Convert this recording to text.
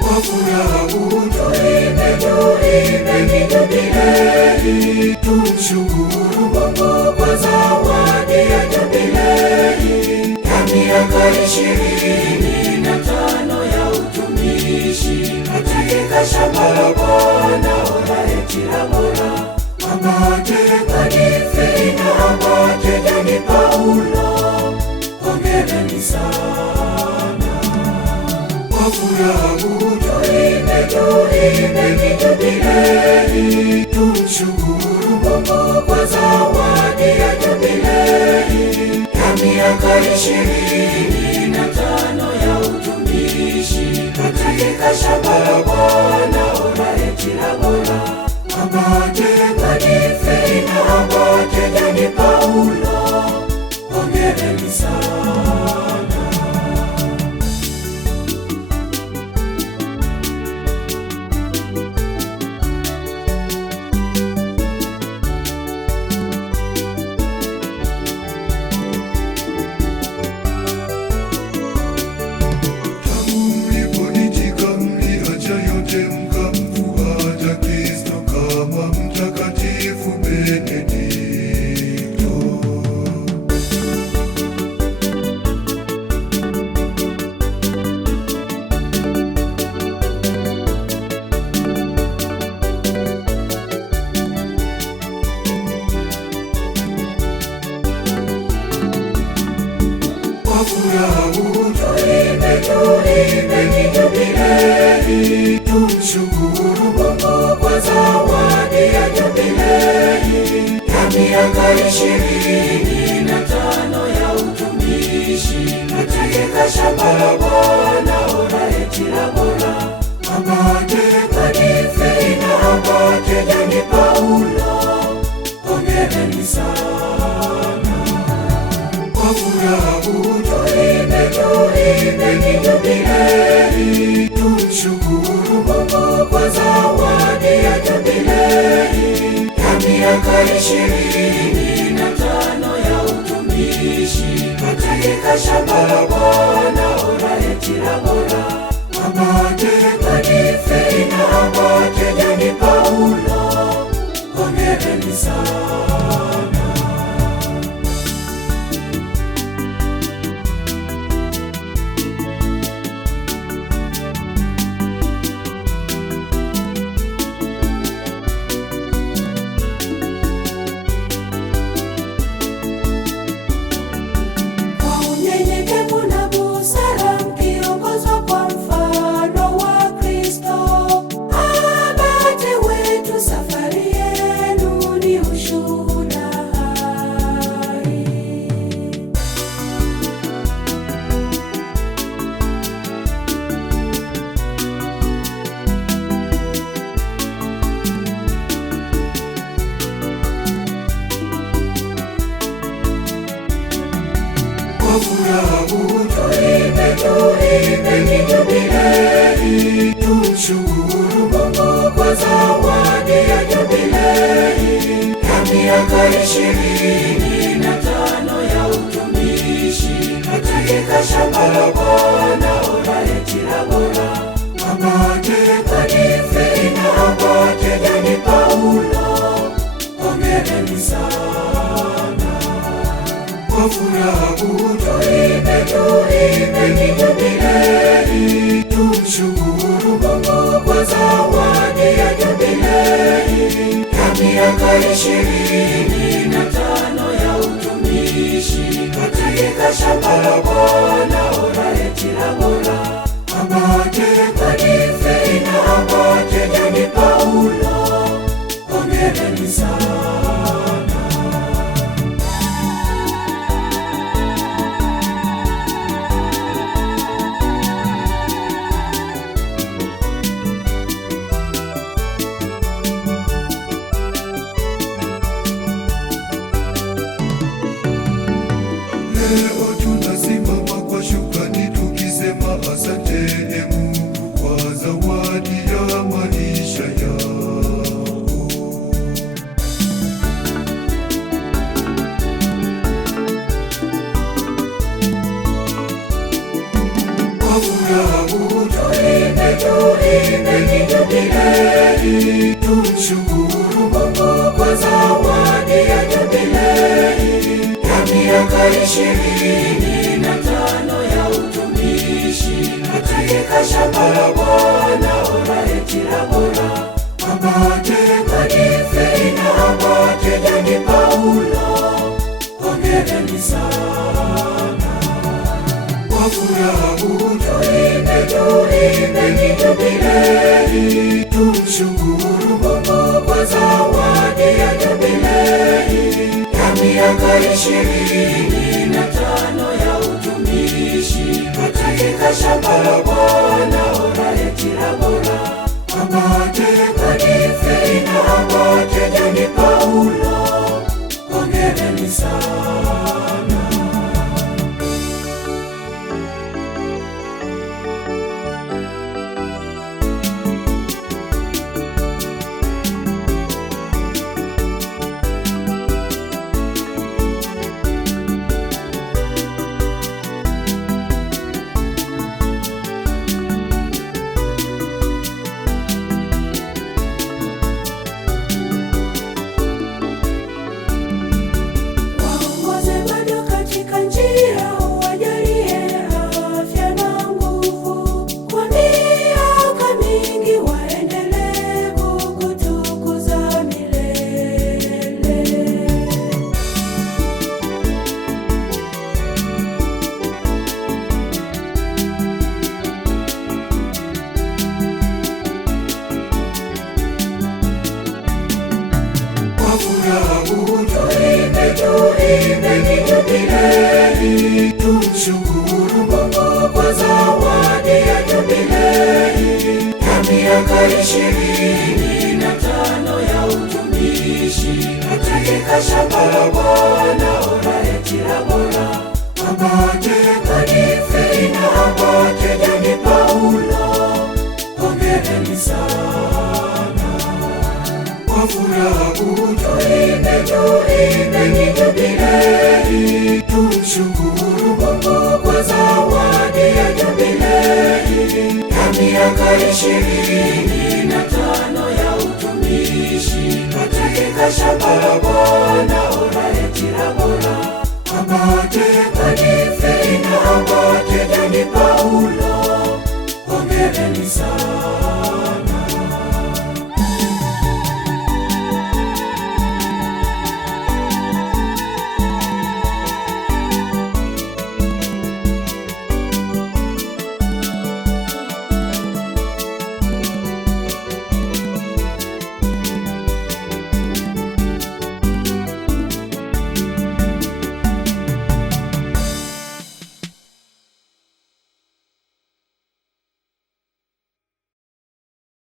Kwa furaha tuimbe jubilei, tumshukuru Mungu kwa zawadi ya jubilei ya miaka 25 ya utumishi katika shamba la Bwana Oret la Bora. Abate Godfrey na Abate John Paulo, hongereni sana. Kwa furaha tuimbe jubilei, tumshukuru Mungu kwa zawadi ya jubilei ya miaka 25 ya utumishi katika shamba la Bwana Oret la Bora. Abate Godfrey na Abate John Paulo, hongereni sana. Kwa furaha tuimbe jubilei, tumshukuru Mungu kwa zawadi ya jubilei ya miaka 25 ya utumishi katika shamba la Bwana Oret la Bora. Abate Godfrey na Abate John Paulo, hongereni sana. Kwa furaha tuimbe jubilei, tumshukuru Mungu kwa zawadi ya jubilei ya miaka 25 ya utumishi katika shamba la Bwana Oret la Bora. Abate Godfrey na Abate John Paulo, hongereni sana. Kwa furaha tuimbe jubilei, tumshukuru Mungu kwa zawadi ya jubilei ya miaka 25 ya utumishi katika shamba la Bwana Oret la Bora. Abate Godfrey na Abate John Paulo, hongereni sana. Kwa furaha tuimbe jubilei, tumshukuru Mungu kwa zawadi ya jubilei ya miaka 25 ya utumishi katika shamba la Bwana Oret la Bora. Abate Godfrey na Abate John Paulo, hongereni sana. Leo tunasimama kwa shukrani tukisema asante Mungu kwa zawadi ya maisha yako. Kwa furaha tuimbe ni jubilei, tumshukuru Mungu kwa zawadi ya jubilei ya miaka 25 ya utumishi katika shamba la Bwana Oraeti Tabora. Abate Godfrey na Abate John Paulo, hongereni sana. Kwa furaha tuimbe ni jubilei, tumshukuru Mungu kwa zawadi ya jubilei ya miaka 25 ya utumishi katika shamba la Bwana Oraeti Tabora. Abate Godfrey na Abate John Paulo, hongereni sana. Tuimbe ni jubilei, tumshukuru Mungu kwa zawadi ya jubilei ya miaka 25 ya utumishi katika shamba la Bwana Oraeti Tabora. Abate Godfrey na Abate John Paulo, hongereni sana. Kwa furaha tuimbe ni jubilei, tumshukuru Mungu kwa zawadi ya jubilei ya miaka 25 ya utumishi katika shamba la Bwana Oraeti Tabora. Abate Godfrey na Abate John Paulo, hongereni sana.